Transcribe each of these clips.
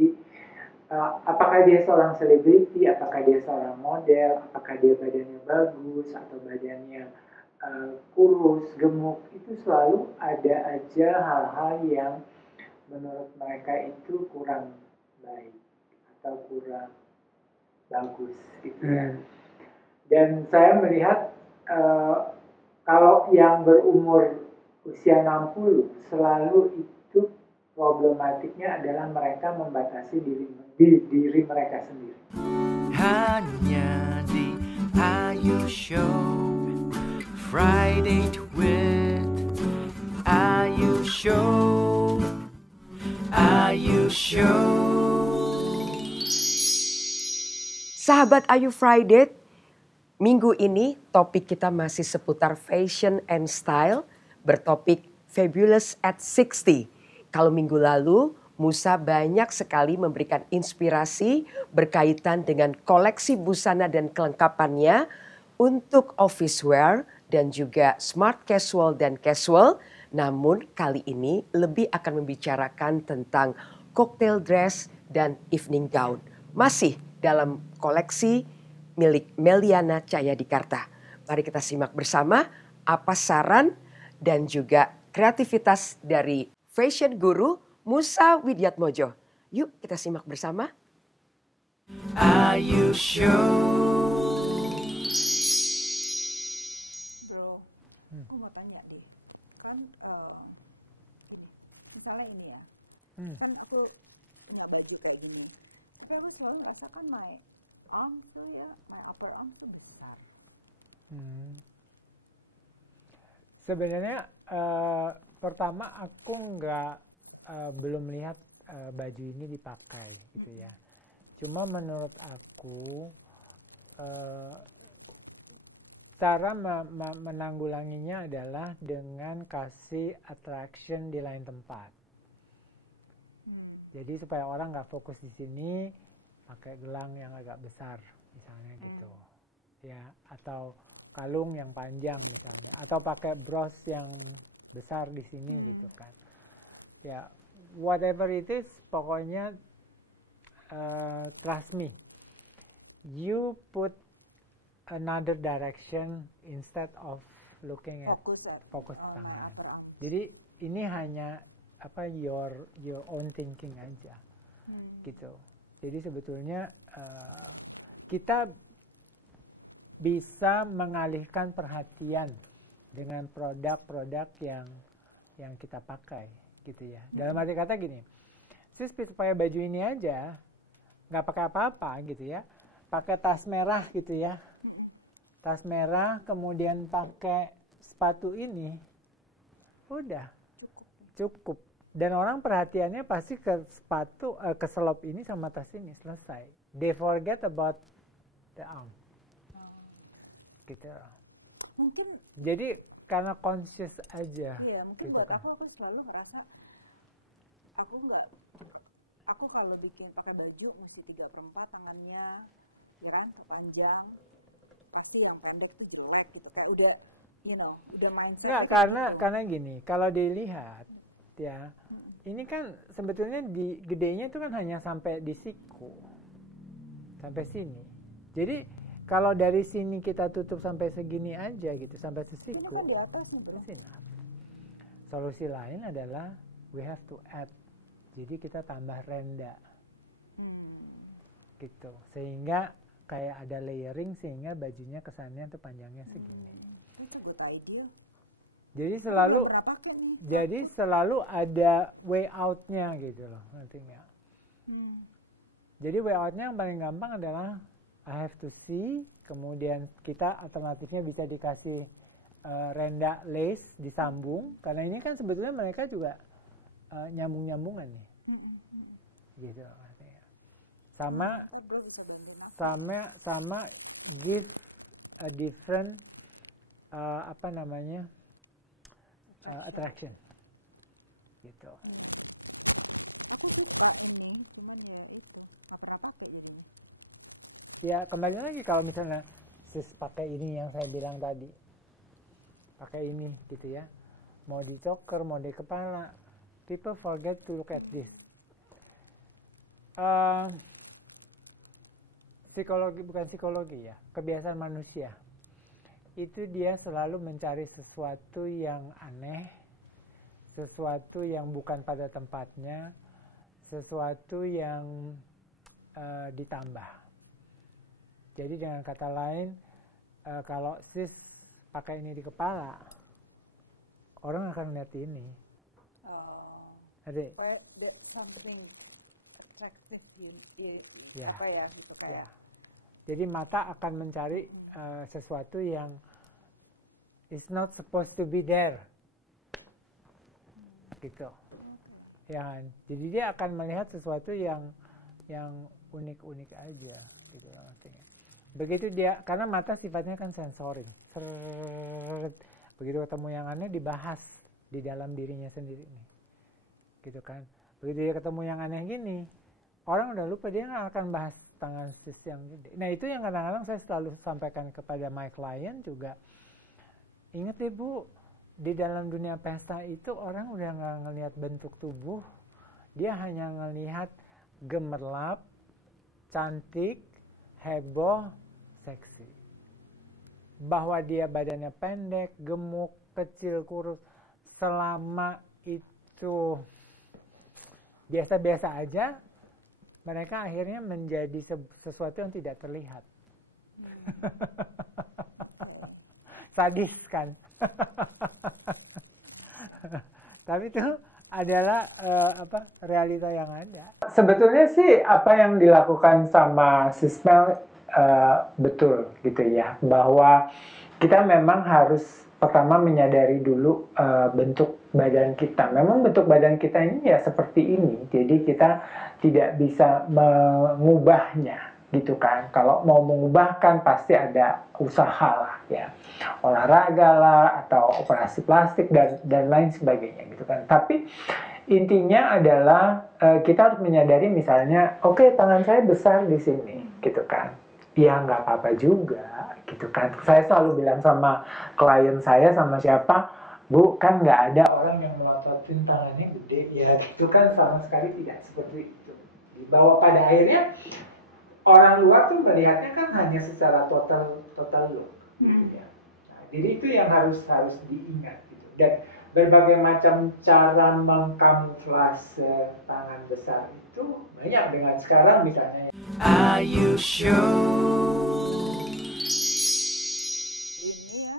Jadi apakah dia seorang selebriti, apakah dia seorang model, apakah dia badannya bagus atau badannya kurus, gemuk, itu selalu ada aja hal-hal yang menurut mereka itu kurang baik atau kurang bagus gitu ya. Dan saya melihat kalau yang berumur usia 60 selalu itu problematiknya adalah mereka membatasi diri mereka sendiri. Hanya di Ayu Show, Friday with Ayu Show, Ayu Show. Sahabat Ayu Friday, minggu ini topik kita masih seputar fashion and style, bertopik Fabulous at 60. Kalau minggu lalu Musa banyak sekali memberikan inspirasi berkaitan dengan koleksi busana dan kelengkapannya untuk office wear dan juga smart casual dan casual. Namun kali ini lebih akan membicarakan tentang cocktail dress dan evening gown. Masih dalam koleksi milik Meliana Cayadikarta. Mari kita simak bersama apa saran dan juga kreativitas dari fashion guru Musa Widiatmojo. Yuk kita simak bersama. Ayu Show. Bro, aku mau tanya deh, kan gini, misalnya ini ya, kan aku punya baju kayak gini, tapi aku selalu merasakan my arms tuh ya, my upper arms tuh besar. Sebenarnya pertama aku belum melihat baju ini dipakai gitu ya. Cuma menurut aku cara menanggulanginya adalah dengan kasih attraction di lain tempat. Jadi supaya orang nggak fokus di sini, pakai gelang yang agak besar misalnya gitu, ya, atau kalung yang panjang misalnya, atau pakai bros yang besar di sini gitu kan. Ya, whatever it is, pokoknya trust me, you put another direction instead of looking at fokus tangan. Jadi ini hanya your own thinking aja, gitu. Jadi sebetulnya kita bisa mengalihkan perhatian dengan produk-produk yang kita pakai, gitu ya. Dalam arti kata gini, sis supaya baju ini aja, nggak pakai apa-apa gitu ya, pakai tas merah gitu ya, tas merah, kemudian pakai sepatu ini, udah cukup. Dan orang perhatiannya pasti ke sepatu, ke selop ini sama tas ini, selesai. They forget about the arm. Gitu. Mungkin. Jadi karena conscious aja. Iya, mungkin gitu buat kan. aku selalu merasa aku kalau bikin pakai baju mesti 3/4 tangannya, ya kan, panjang. Pasti yang pendek tuh jelek gitu, kayak udah, udah mindset. Nggak, karena gini, kalau dilihat ya, ini kan sebetulnya gedenya itu kan hanya sampai di siku, sampai sini. Jadi kalau dari sini kita tutup sampai segini aja gitu, sampai sesiku, ini kan di atasnya terus. Solusi lain adalah we have to add, jadi kita tambah renda, gitu, sehingga kayak ada layering sehingga bajunya kesannya tuh panjangnya segini. Itu good idea. Jadi selalu ada way out-nya gitu loh, ngerti nggak? Jadi way out-nya yang paling gampang adalah I have to see, kemudian kita alternatifnya bisa dikasih renda lace disambung, karena ini kan sebetulnya mereka juga nyambung-nyambungan nih, gitu artinya. Sama give a different attraction, gitu. Aku suka ini, cuman ya itu nggak pernah pakai jadinya. Ya kembali lagi kalau misalnya sis pakai ini yang saya bilang tadi, pakai ini gitu ya, mau di choker, mau di kepala, people forget to look at this. Psikologi, bukan psikologi ya, kebiasaan manusia. Itu dia selalu mencari sesuatu yang aneh, sesuatu yang bukan pada tempatnya, sesuatu yang ditambah. Jadi dengan kata lain, kalau sis pakai ini di kepala, orang akan lihat ini. Adik. Something attractive Ya. apa ya gitu kayak. Ya. Jadi mata akan mencari sesuatu yang is not supposed to be there, gitu. Ya kan? Jadi dia akan melihat sesuatu yang unik-unik aja, gitu artinya. Begitu dia, karena mata sifatnya kan sensoring. Begitu ketemu yang aneh dibahas di dalam dirinya sendiri nih, gitu kan. Begitu dia ketemu yang aneh gini, orang udah lupa, dia nggak akan bahas tangan sis yang gede. Nah itu yang kadang-kadang saya selalu sampaikan kepada my client juga. Ingat deh Bu, di dalam dunia pesta itu orang udah nggak ngelihat bentuk tubuh, dia hanya ngelihat gemerlap, cantik, heboh, seksi. Bahwa dia badannya pendek, gemuk, kecil, kurus, selama itu biasa-biasa aja, mereka akhirnya menjadi sesuatu yang tidak terlihat. Sadis kan? Tapi itu adalah realita yang ada. Sebetulnya sih apa yang dilakukan sama Sis Mel betul gitu ya, bahwa kita memang harus pertama menyadari dulu bentuk badan kita. Memang bentuk badan kita ini ya seperti ini, jadi kita tidak bisa mengubahnya gitu kan. Kalau mau mengubah kan pasti ada usaha lah ya, olahraga lah atau operasi plastik dan lain sebagainya gitu kan. Tapi intinya adalah kita harus menyadari misalnya, oke, tangan saya besar di sini gitu kan, ya nggak apa-apa juga gitu kan. Saya selalu bilang sama klien saya, sama siapa, Bu, kan nggak ada orang yang melototin tangannya gede ya, itu kan sama sekali tidak seperti itu. Bahwa pada akhirnya orang luar tuh melihatnya kan hanya secara total look gitu ya. Nah, jadi itu yang harus diingat gitu. Dan berbagai macam cara mengkamuflase tangan besar itu banyak dengan sekarang misalnya. Ayu Show. Ini ya,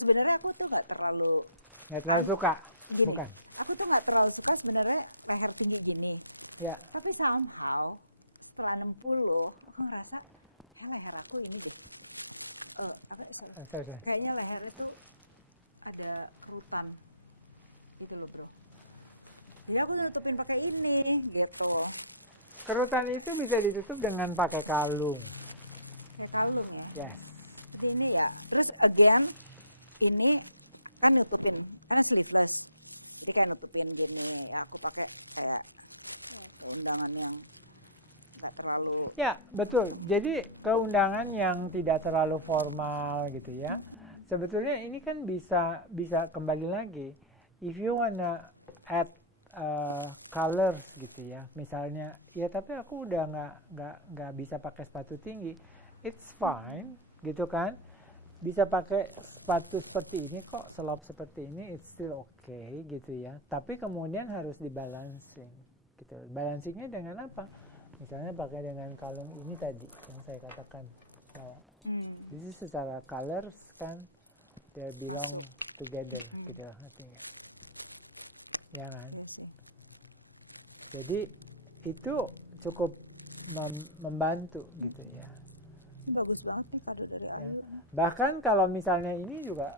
sebenarnya aku tuh nggak terlalu suka, gini, bukan? Aku tuh nggak terlalu suka sebenarnya leher tinggi gini. Ya. Tapi somehow setelah 60, aku ngerasa leher aku ini deh. Sorry. Kayaknya leher itu ada kerutan gitu loh bro. Ya aku nutupin pakai ini gitu. Kerutan itu bisa ditutup dengan pakai kalung. Kayak kalung ya. Yes. Ini ya. Terus again ini kan nutupin, sleeveless. Jadi kan nutupin gini. Ya aku pakai kayak undangan yang nggak terlalu. Ya betul. Jadi keundangan yang tidak terlalu formal gitu ya. Sebetulnya ini kan bisa kembali lagi. If you wanna add colors gitu ya, misalnya, ya tapi aku udah nggak bisa pakai sepatu tinggi, it's fine gitu kan. Bisa pakai sepatu seperti ini kok, selop seperti ini, it's still okay gitu ya. Tapi kemudian harus dibalancing gitu. Balancingnya dengan apa? Misalnya pakai dengan kalung ini tadi yang saya katakan. Jadi secara colors kan, they belong together gitu artinya. Ya kan? Jadi itu cukup membantu gitu ya. Bagus banget nih tadi dari Ya. Bahkan kalau misalnya ini juga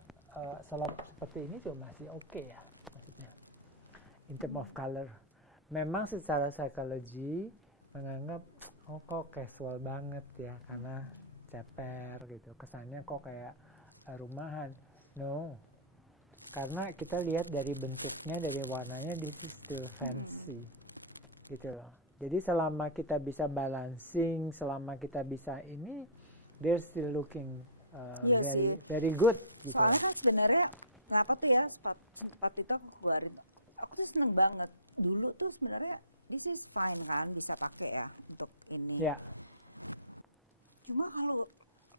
selop seperti ini juga masih oke ya, maksudnya in terms of color. Memang secara psikologi menganggap kok casual banget ya karena ceper gitu, kesannya kok kayak rumahan. No, karena kita lihat dari bentuknya, dari warnanya, this is still fancy gitu loh. Jadi selama kita bisa balancing, selama kita bisa ini, they're still looking very good gitu. Soalnya kan sebenarnya kenapa tuh ya sepatu itu aku keluarin, aku tuh seneng banget. Dulu tuh sebenarnya this is fine kan, bisa pakai ya untuk ini. Ya. Cuma kalau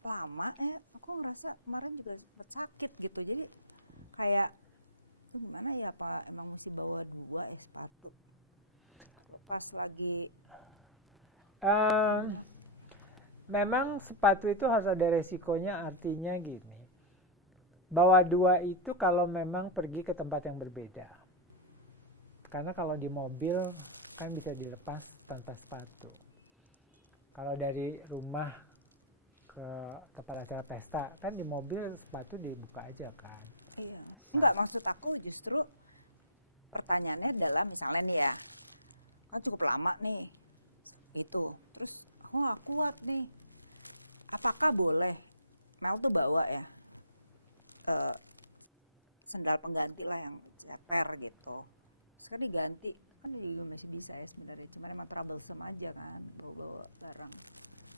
lama aku ngerasa kemarin juga sempet sakit gitu, jadi kayak gimana ya, apa emang mesti bawa 2 sepatu pas lagi. Memang sepatu itu harus ada resikonya, artinya gini, bawa 2 itu kalau memang pergi ke tempat yang berbeda, karena kalau di mobil kan bisa dilepas tanpa sepatu. Kalau dari rumah ke tempat acara pesta kan di mobil sepatu dibuka aja kan. Iya. Enggak, maksud aku justru pertanyaannya adalah misalnya nih ya, kan cukup lama nih itu, terus aku nggak kuat nih, apakah boleh Mel tuh bawa ya sandal pengganti lah yang ya per gitu, kan diganti kan masih bisa ya sebenarnya, cuma emang troublesome aja kan bawa barang.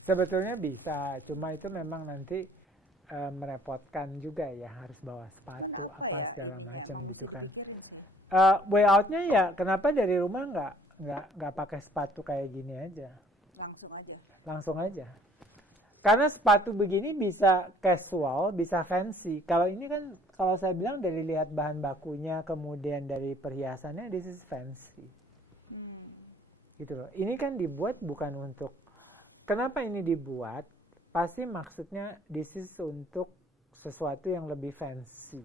Sebetulnya bisa, cuma itu memang nanti merepotkan juga ya, harus bawa sepatu apa ya, segala macam gitu kan. Way out-nya ya kenapa dari rumah nggak pakai sepatu kayak gini aja? Langsung aja. Karena sepatu begini bisa casual, bisa fancy. Kalau ini kan, kalau saya bilang dari lihat bahan bakunya, kemudian dari perhiasannya, this is fancy. Gitu loh. Ini kan dibuat bukan untuk, kenapa ini dibuat? Pasti maksudnya this is untuk sesuatu yang lebih fancy.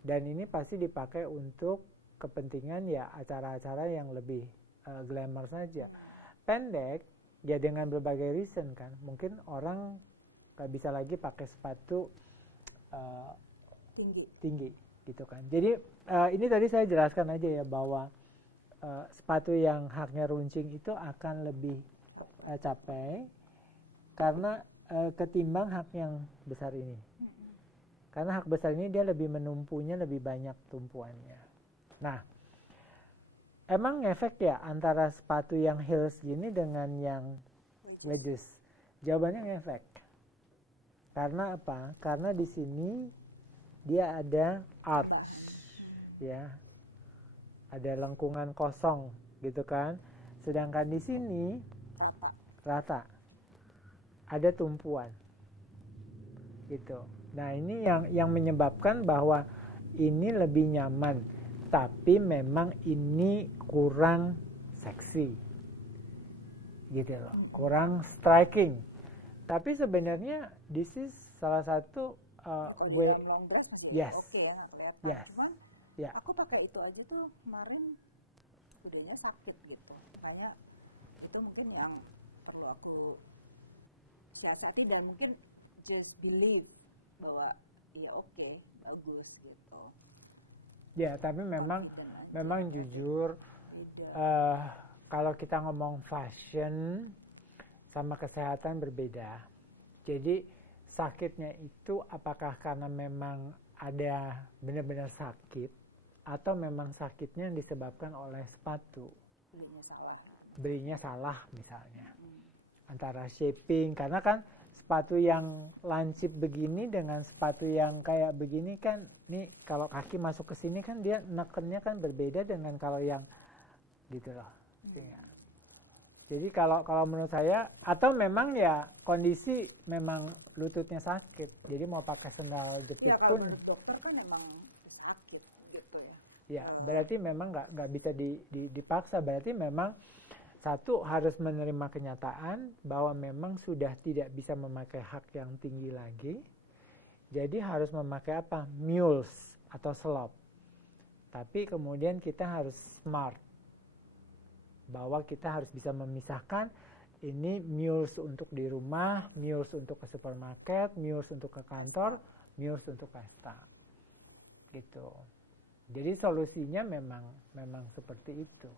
Dan ini pasti dipakai untuk kepentingan ya acara-acara yang lebih glamour saja. Pendek, ya dengan berbagai reason kan. Mungkin orang gak bisa lagi pakai sepatu tinggi gitu kan. Jadi ini tadi saya jelaskan aja ya bahwa sepatu yang haknya runcing itu akan lebih capek karena ketimbang hak yang besar ini. Karena hak besar ini dia lebih menumpunya, lebih banyak tumpuannya. Nah, emang ngefek ya antara sepatu yang heels gini dengan yang wedges? Jawabannya ngefek. Karena apa? Karena di sini dia ada arch, ya, ada lengkungan kosong, gitu kan? Sedangkan di sini rata, ada tumpuan, gitu. Nah ini yang menyebabkan bahwa ini lebih nyaman, tapi memang ini kurang seksi, gitu loh, kurang striking. Tapi sebenarnya this is salah satu way. Yes. Oke ya, kelihatan. Yes. Cuman Ya. aku pakai itu aja tuh kemarin kudanya sakit gitu. Kayak itu mungkin yang perlu aku siasati dan mungkin just believe bahwa ya oke, bagus gitu. Ya, tapi memang jujur kalau kita ngomong fashion sama kesehatan berbeda. Jadi sakitnya itu apakah karena memang ada benar-benar sakit atau memang sakitnya disebabkan oleh sepatu. Belinya salah misalnya. Antara shaping, karena kan sepatu yang lancip begini dengan sepatu yang kayak begini kan, nih kalau kaki masuk ke sini kan dia nekennya kan berbeda dengan kalau yang gitu loh. Ya. Jadi kalau menurut saya, atau memang ya kondisi memang lututnya sakit, jadi mau pakai sandal jepit ya, pun. kalau menurut dokter kan emang sakit gitu ya. Ya, berarti memang nggak bisa dipaksa, berarti memang satu harus menerima kenyataan bahwa memang sudah tidak bisa memakai hak yang tinggi lagi, jadi harus memakai apa? Mules atau slop. Tapi kemudian kita harus smart, bahwa kita harus bisa memisahkan ini mules untuk di rumah, mules untuk ke supermarket, mules untuk ke kantor, mules untuk pesta, gitu. Jadi solusinya memang seperti itu.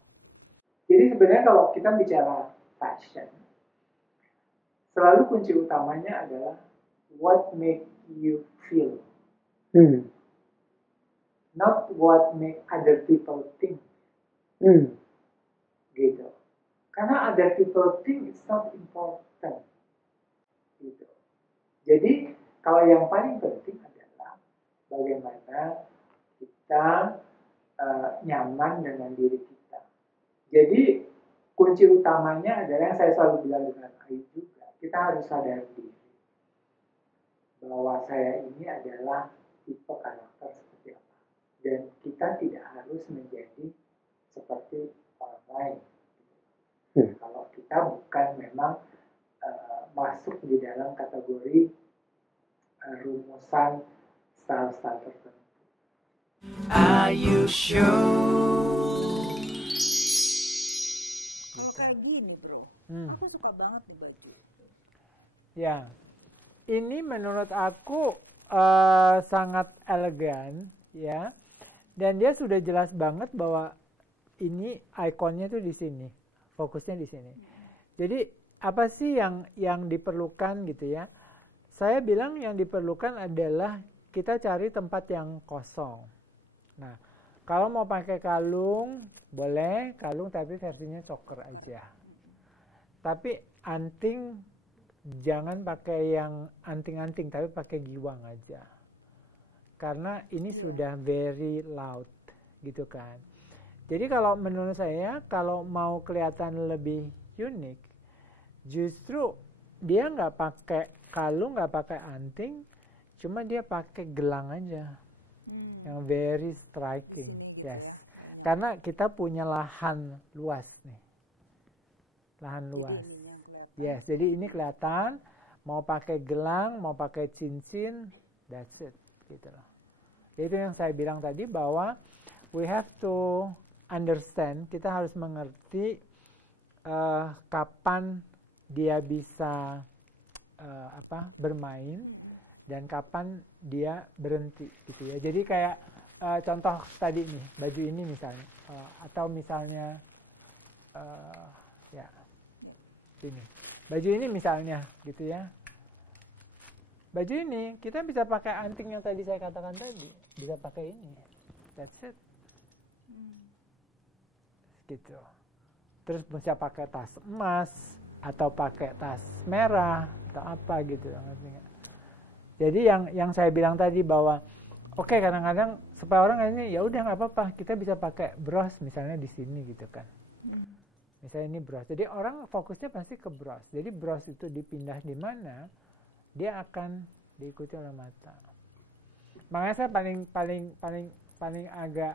Jadi sebenarnya kalau kita bicara fashion, selalu kunci utamanya adalah what make you feel, not what make other people think. Gitu. Karena other people think it's not important. Gitu. Jadi kalau yang paling penting adalah bagaimana kita nyaman dengan diri kita. Jadi kunci utamanya adalah yang saya selalu bilang dengan Ayu juga, kita harus sadar diri bahwa saya ini adalah tipe karakter seperti apa, dan kita tidak harus menjadi seperti orang lain. Kalau kita bukan memang masuk di dalam kategori rumusan style-style tertentu. Ayu Show. Kalau kayak gini bro, aku suka banget nih baju. Ya, ini menurut aku sangat elegan, ya. Dan dia sudah jelas banget bahwa ini ikonnya tuh di sini, fokusnya di sini. Jadi apa sih yang diperlukan gitu ya? Saya bilang yang diperlukan adalah kita cari tempat yang kosong. Nah, kalau mau pakai kalung, boleh kalung tapi versinya choker aja. Tapi anting jangan pakai yang anting-anting, tapi pakai giwang aja. Karena ini sudah very loud, gitu kan. Jadi kalau menurut saya, kalau mau kelihatan lebih unik, justru dia nggak pakai kalung, nggak pakai anting, cuma dia pakai gelang aja. Yang very striking, Gitu yes. ya. Karena kita punya lahan luas nih. Lahan luas. Yes, jadi ini kelihatan mau pakai gelang, mau pakai cincin, that's it, gitu loh. Itu yang saya bilang tadi bahwa we have to understand, kita harus mengerti kapan dia bisa bermain dan kapan dia berhenti, gitu ya. Jadi kayak contoh tadi nih, baju ini misalnya, atau misalnya ya ini. Baju ini misalnya gitu ya. Baju ini kita bisa pakai anting yang tadi saya katakan tadi, bisa pakai ini. That's it. Gitu. Terus bisa pakai tas emas atau pakai tas merah atau apa gitu, ngerti nggak? Jadi yang saya bilang tadi bahwa oke, kadang-kadang supaya orang ini ya udah nggak apa-apa, kita bisa pakai bros misalnya di sini gitu kan. Misalnya ini bros. Jadi orang fokusnya pasti ke bros. Jadi bros itu dipindah di mana, dia akan diikuti oleh mata. Makanya saya paling agak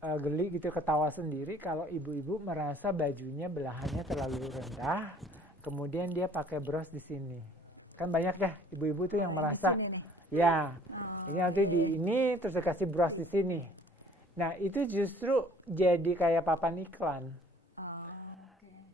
geli gitu, ketawa sendiri kalau ibu-ibu merasa bajunya belahannya terlalu rendah, kemudian dia pakai bros di sini. Kan banyak ya ibu-ibu tuh yang merasa, ya ini nanti di ini terus dikasih bros di sini. Nah itu justru jadi kayak papan iklan.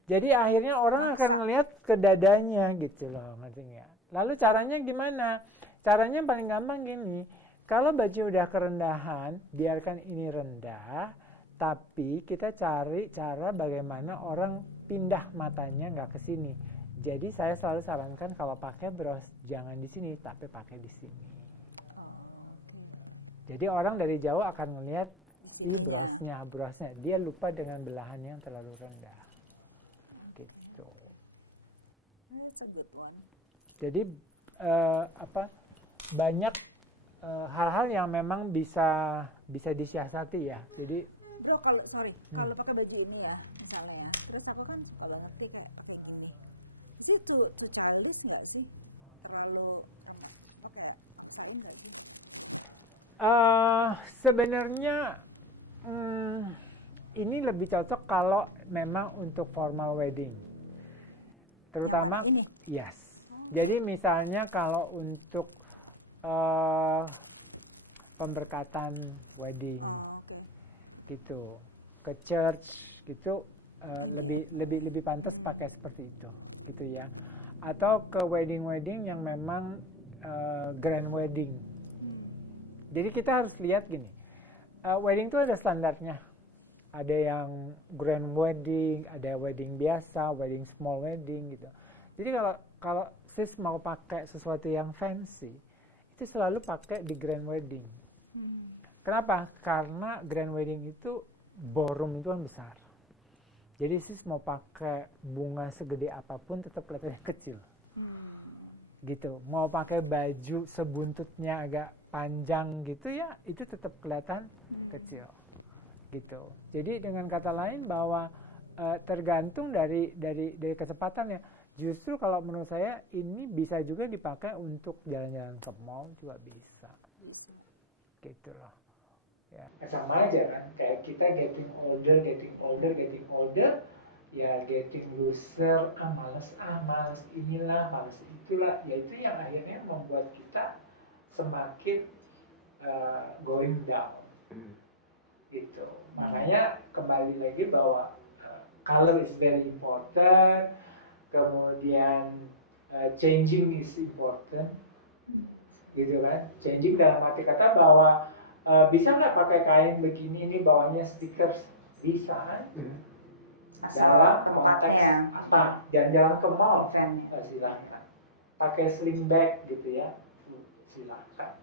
Jadi akhirnya orang akan ngelihat ke dadanya gitu loh, ngerti nggak? Lalu caranya gimana? Caranya paling gampang gini, kalau baju udah kerendahan, biarkan ini rendah, tapi kita cari cara bagaimana orang pindah matanya nggak ke sini. Jadi saya selalu sarankan kalau pakai bros, jangan di sini, tapi pakai di sini. Jadi orang dari jauh akan ngelihat ini brosnya, dia lupa dengan belahannya yang terlalu rendah. Gitu. Jadi banyak hal-hal yang memang bisa disiasati ya. Jadi Bro, kalau pakai baju ini ya, misalnya ya, terus aku kan suka banget sih kayak pakai gini. Itu too childish nggak sih? Terlalu oke ya, saya nggak sih? Sebenarnya ini lebih cocok kalau memang untuk formal wedding, terutama yes. Jadi misalnya kalau untuk pemberkatan wedding, gitu, ke church gitu, lebih pantas pakai seperti itu, gitu ya. Atau ke wedding yang memang grand wedding. Jadi kita harus lihat gini, wedding itu ada standarnya. Ada yang grand wedding, ada wedding biasa, wedding small wedding gitu. Jadi kalau sis mau pakai sesuatu yang fancy, itu selalu pakai di grand wedding. Kenapa? Karena grand wedding itu ballroom itu kan besar. Jadi sis mau pakai bunga segede apapun tetap kelihatannya kecil. Gitu. Mau pakai baju sebuntutnya agak panjang gitu ya, itu tetap kelihatan kecil. gitu. Jadi dengan kata lain bahwa tergantung dari kesempatannya. Justru kalau menurut saya ini bisa juga dipakai untuk jalan-jalan ke mall juga bisa. Gitu loh. Ya. Sama aja kan, kayak kita getting older, ya getting looser, males inilah, males itulah, ya itu yang akhirnya membuat kita semakin going down. Gitu. Makanya kembali lagi bahwa color is very important, kemudian changing is important, gitu kan. Changing dalam arti kata bahwa bisa nggak pakai kain begini ini bawahnya stickers, bisa. Dalam konteks apa? Jalan-jalan ke mall, silakan. Pakai sling bag gitu ya, silakan.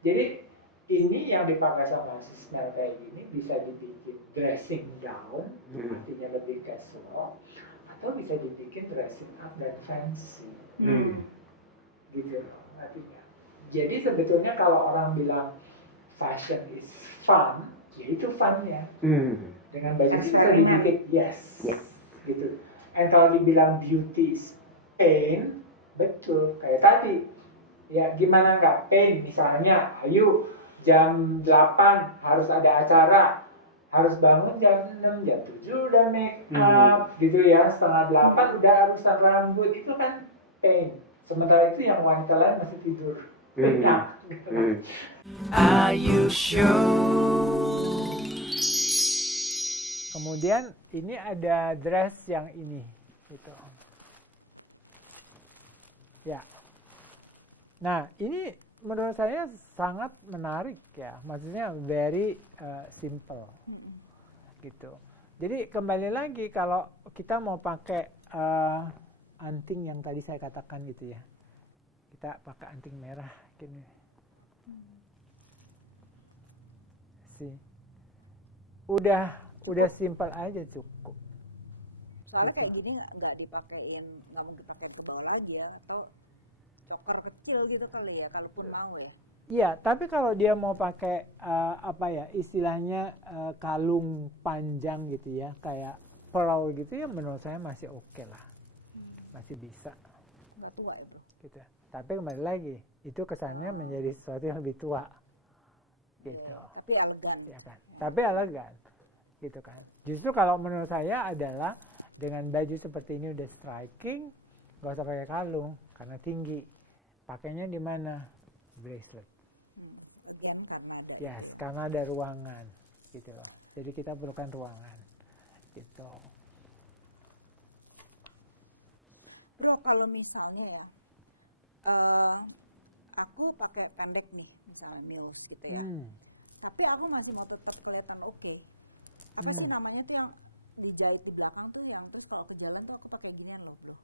Jadi ini yang dipakai sama Sisnel kayak gini bisa dibikin dressing gown, artinya lebih casual, atau bisa dibikin dressing up dan fancy, gitu artinya. Jadi sebetulnya kalau orang bilang fashion is fun, ya itu funnya. Dengan baju bisa dibikin, yes, gitu. And kalau dibilang beauty is pain, betul. Kayak tadi, ya gimana nggak pain? Misalnya, ayo jam 8 harus ada acara, harus bangun jam 6, jam 7 udah make up, gitu ya. Setengah 8 udah harusan rambut, itu kan pain. Sementara itu yang wanita lain masih tidur. Ayu Show. Kemudian ini ada dress yang ini, gitu. Ya. Nah, ini menurut saya sangat menarik ya, maksudnya very simple, gitu. Jadi kembali lagi kalau kita mau pakai anting yang tadi saya katakan gitu ya, kita pakai anting merah gini, sih, udah simple aja cukup. Soalnya kayak gini nggak dipakein, nggak mungkin dipakein ke bawah lagi ya, atau choker kecil gitu kali ya, kalaupun mau ya. Iya, tapi kalau dia mau pakai apa ya, istilahnya kalung panjang gitu ya, kayak pearl gitu ya, menurut saya masih oke lah, masih bisa. Nggak tua itu. Gitu. Tapi kembali lagi, itu kesannya menjadi sesuatu yang lebih tua, gitu. Tapi elegan. Ya kan? Tapi elegan, gitu kan. Justru kalau menurut saya adalah dengan baju seperti ini udah striking, nggak usah pakai kalung karena tinggi. Pakainya di mana? Bracelet. Yes, karena ada ruangan, gitu loh. Jadi kita perlukan ruangan, gitu. Bro, kalau misalnya ya, aku pakai pendek nih, misalnya Muse gitu ya. Tapi aku masih mau tetap kelihatan oke. Apa tuh namanya tuh yang dijahit di belakang tuh, yang terus kalau ke jalan tuh aku pakai ginian loh, bro.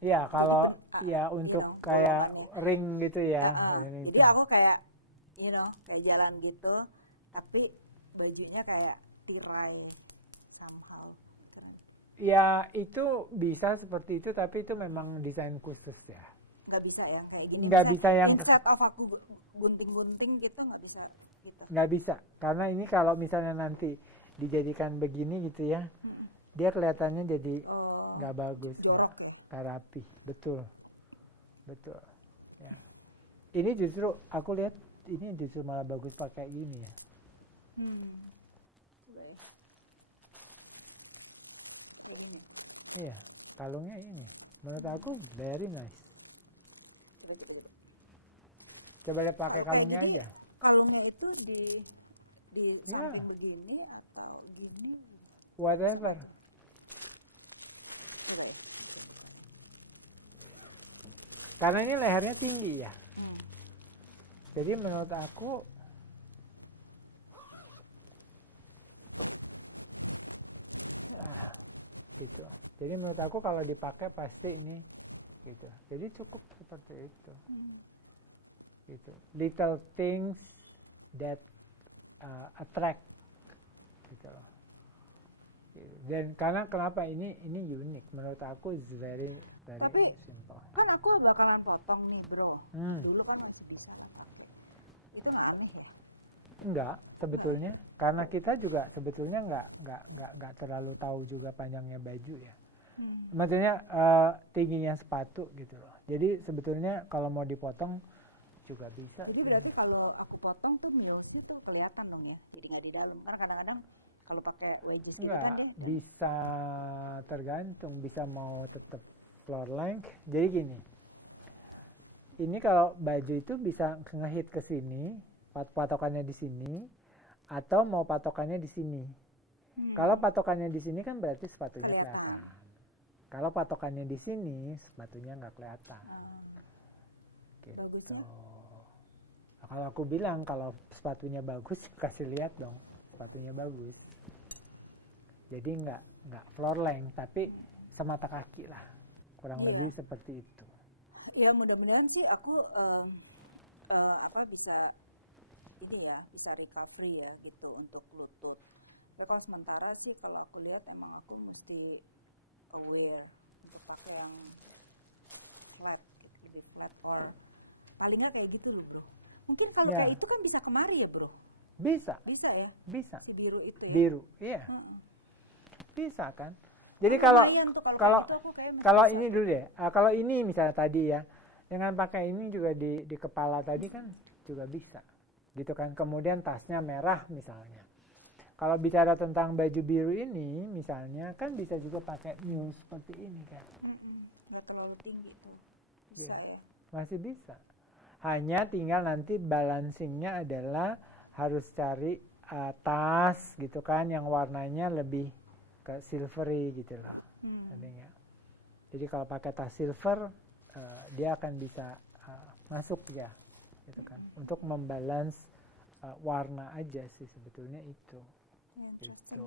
Iya, kalau ya untuk kayak ring gitu ya. Jadi aku kayak, kayak jalan gitu, tapi bajunya kayak tirai somehow. Ya itu bisa seperti itu, tapi itu memang desain khusus ya. Nggak bisa yang kayak gini. Nggak bisa yang instead of aku gunting-gunting gitu, nggak bisa gitu. Nggak bisa, karena ini kalau misalnya nanti dijadikan begini gitu ya, dia kelihatannya jadi nggak bagus, nggak rapi, betul. Ya. Ini justru aku lihat ini justru malah bagus pakai gini ya. Kayak gini. Iya, kalungnya ini, menurut aku very nice. Coba deh pakai kalungnya aja. Kalungnya itu di samping begini atau gini? Whatever. Okay. Karena ini lehernya tinggi ya. Jadi menurut aku gitu. Jadi menurut aku kalau dipakai pasti ini gitu. Jadi cukup seperti itu. Gitu. Little things that attract gitu loh. Dan karena kenapa ini unik menurut aku is very tapi, simple. Kan aku bakalan potong nih, bro. Dulu kan masih bisa lah. Itu nggak aneh ya? Enggak sebetulnya, karena kita juga sebetulnya nggak terlalu tahu juga panjangnya baju ya. Maksudnya tingginya sepatu gitu loh. Jadi sebetulnya kalau mau dipotong juga bisa. Jadi berarti kalau aku potong tuh heelsnya tuh kelihatan dong ya, jadi nggak di dalam. Karena kadang-kadang kalau pakai wedges gitu kan Enggak, bisa tergantung, bisa mau tetap floor length. Jadi gini, ini kalau baju itu bisa ngehit ke sini, patokannya di sini, atau mau patokannya di sini. Kalau patokannya di sini kan berarti sepatunya kelihatan. Kalau patokannya di sini, sepatunya nggak kelihatan. Gitu. Nah, kalau aku bilang kalau sepatunya bagus, kasih lihat dong sepatunya bagus. Jadi nggak floor length, tapi semata kaki lah, kurang lebih seperti itu. Ya mudah-mudahan sih aku bisa ini ya, bisa recovery ya gitu untuk lutut. Ya kalau sementara sih kalau aku lihat emang aku mesti aware untuk pakai yang flat, lebih flat or paling nggak kayak gitu loh bro. Mungkin kalau kayak itu kan bisa kemari ya bro? Bisa. Bisa ya? Bisa. Si biru itu ya? Biru, iya. Bisa kan? Jadi kalau ini dulu deh, kalau ini misalnya tadi ya, dengan pakai ini juga di kepala tadi kan juga bisa, gitu kan. Kemudian tasnya merah misalnya. Kalau bicara tentang baju biru ini, misalnya kan bisa juga pakai mule seperti ini kan. Nggak terlalu tinggi tuh, bisa ya? Masih bisa. Hanya tinggal nanti balancingnya adalah harus cari tas gitu kan, yang warnanya lebih ke silvery gitu loh. Jadi kalau pakai tas silver, dia akan bisa masuk ya, gitu kan. Untuk membalance warna aja sih sebetulnya itu. Gitu.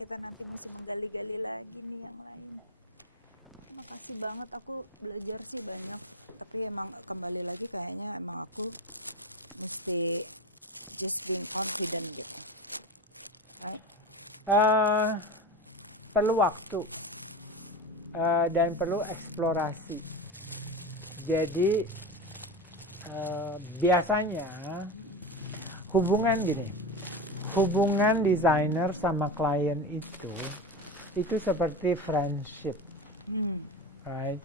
Kita nanti gali-gali lagi nih yang lain. Makasih banget, aku belajar sih banyak. Tapi emang kembali lagi kayaknya emang aku mesti being confident gitu. Right? Perlu waktu dan perlu eksplorasi. Jadi biasanya hubungan desainer sama klien itu seperti friendship, right?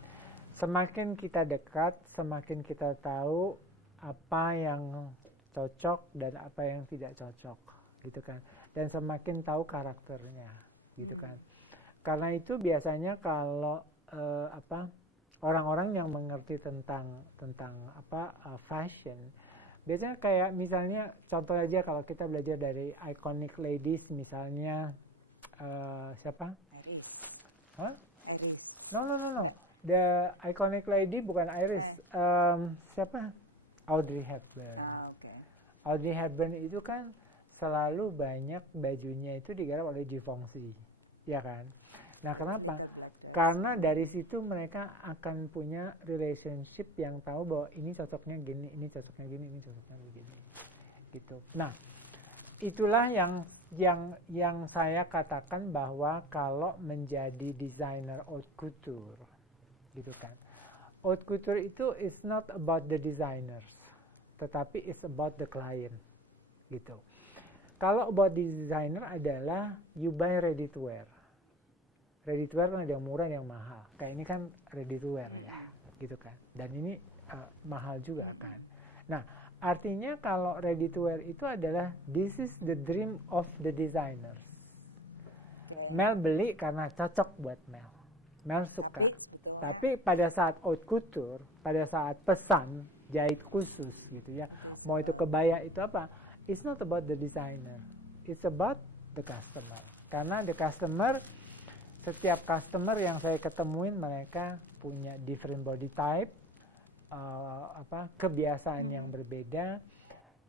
Semakin kita dekat, semakin kita tahu apa yang cocok dan apa yang tidak cocok, gitu kan. Dan semakin tahu karakternya, gitu kan. Karena itu biasanya kalau orang-orang yang mengerti tentang fashion, biasanya kayak misalnya contoh aja kalau kita belajar dari iconic ladies misalnya siapa? Iris. Hah? Iris. No. The iconic lady bukan Iris. Siapa? Audrey Hepburn. Okay. Audrey Hepburn itu kan selalu banyak bajunya itu digarap oleh Givenchy, ya kan? Nah, kenapa? Karena dari situ mereka akan punya relationship yang tahu bahwa ini cocoknya gini, ini cocoknya gini, ini cocoknya begini, gitu. Nah, itulah yang saya katakan bahwa kalau menjadi desainer haute couture, gitu kan. Haute couture itu is not about the designers, tetapi it's about the client, gitu. Kalau about the designer adalah you buy ready to wear. Ready to wear kan ada yang murah, ada yang mahal. Kayak ini kan ready to wear ya, gitu kan. Dan ini mahal juga kan. Nah, artinya kalau ready to wear itu adalah this is the dream of the designers. Mel beli karena cocok buat Mel. Mel suka. Tapi pada saat haute couture, pada saat pesan jahit khusus gitu ya, mau itu kebaya itu apa? It's not about the designer. It's about the customer. Karena the customer, setiap customer yang saya ketemuin mereka punya different body type, kebiasaan yang berbeda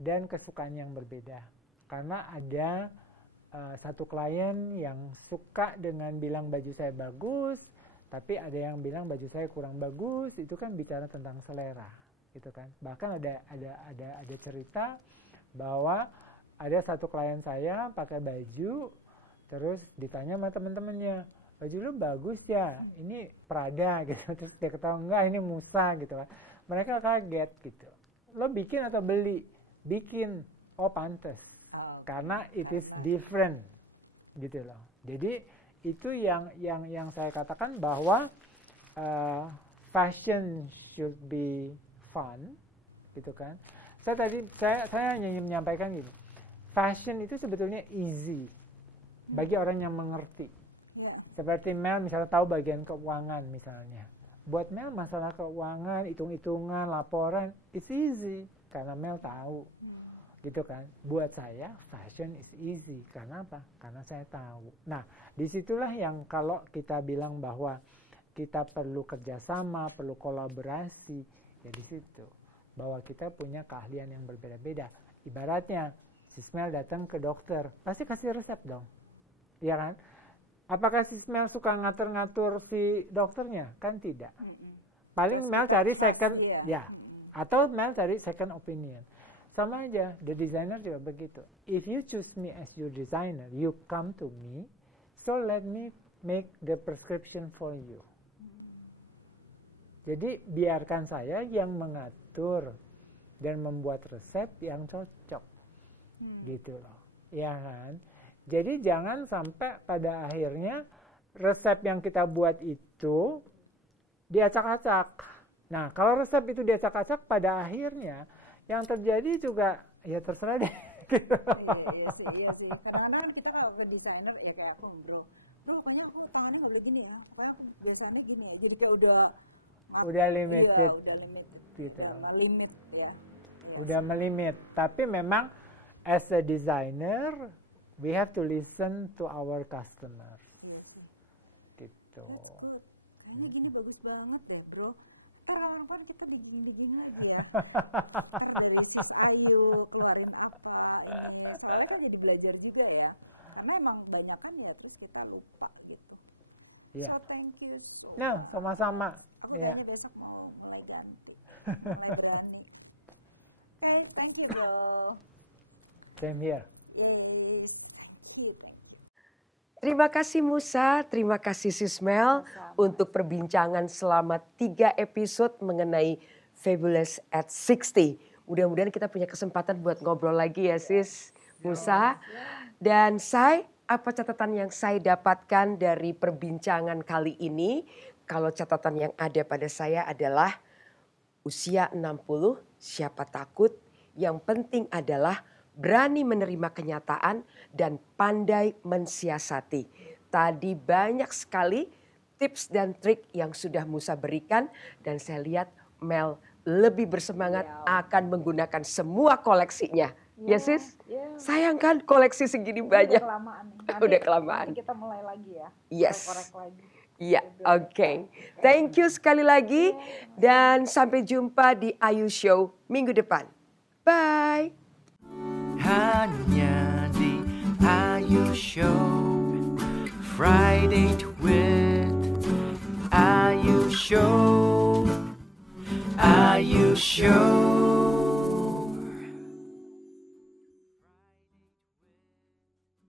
dan kesukaan yang berbeda. Karena ada satu klien yang suka dengan bilang baju saya bagus, tapi ada yang bilang baju saya kurang bagus. Itu kan bicara tentang selera, gitu kan. Bahkan ada cerita bahwa ada satu klien saya pakai baju, terus ditanya sama teman-temannya, baju lu bagus ya, ini Prada gitu. Terus dia ketawa, enggak ini Musa gitu kan. Mereka kaget gitu. Lo bikin atau beli? Bikin. oh pantas, karena it is different, gitu loh. Jadi itu yang saya katakan bahwa fashion should be fun, gitu kan. Saya hanya ingin menyampaikan gini, fashion itu sebetulnya easy bagi orang yang mengerti. Seperti Mel misalnya tahu bagian keuangan misalnya. Buat Mel masalah keuangan, hitung-hitungan, laporan, it's easy karena Mel tahu. Gitu kan. Buat saya fashion is easy. Karena apa? Karena saya tahu. Nah, disitulah yang kalau kita bilang bahwa kita perlu kerjasama, perlu kolaborasi, ya di situ. Bahwa kita punya keahlian yang berbeda-beda. Ibaratnya, si Mel datang ke dokter, pasti kasih resep dong. Iya kan? Apakah si Mel suka ngatur-ngatur si dokternya? Kan tidak. Paling Mel cari second, ya. Atau Mel cari second opinion. Sama aja, the designer juga begitu. If you choose me as your designer, you come to me, so let me make the prescription for you. Jadi biarkan saya yang mengatur dan membuat resep yang cocok. Gitu loh. Ya kan? Jadi jangan sampai pada akhirnya resep yang kita buat itu diacak-acak. Nah, kalau resep itu diacak-acak pada akhirnya yang terjadi juga ya terserah deh. Gitu. Iya sih. Kadang-kadang kita kalau ke desainer ya kayak aku, bro, pokoknya aku tangannya nggak boleh gini ya. Pokoknya aku biasanya gini ya. Jadi kayak udah limited. Iya, udah limited. Gitu. Udah limit ya. Udah melimit. Tapi memang as a designer we have to listen to our customers. Gitu. Ini gini bagus banget deh, bro. Kapan kita begini aja ya. Dari Sis Ayu keluarin apa ini. Soalnya kan jadi belajar juga ya. Karena emang banyak kan ya terus kita lupa gitu. Iya. So thank you so much. Nah, sama-sama. Aku kayaknya besok mau mulai ganti. Mulai berani. Okay, thank you, bro. Same here. Yay. Thank you. Terima kasih Musa, terima kasih Sis Mel untuk perbincangan selama 3 episode mengenai Fabulous at 60. Mudah-mudahan kita punya kesempatan buat ngobrol lagi ya Sis Musa. Dan Sai, apa catatan yang saya dapatkan dari perbincangan kali ini? Kalau catatan yang ada pada saya adalah usia 60, siapa takut? Yang penting adalah berani menerima kenyataan dan pandai mensiasati. Tadi banyak sekali tips dan trik yang sudah Musa berikan dan saya lihat Mel lebih bersemangat akan menggunakan semua koleksinya. Ya Sis? Sayang kan koleksi segini banyak. Udah kelamaan. Nanti kita mulai lagi ya. Yes. Korek lagi. Iya, oke. Thank you sekali lagi dan sampai jumpa di Ayu Show minggu depan. Bye. Hanya di Ayu Show, Friday with Ayu Show, Ayu Show.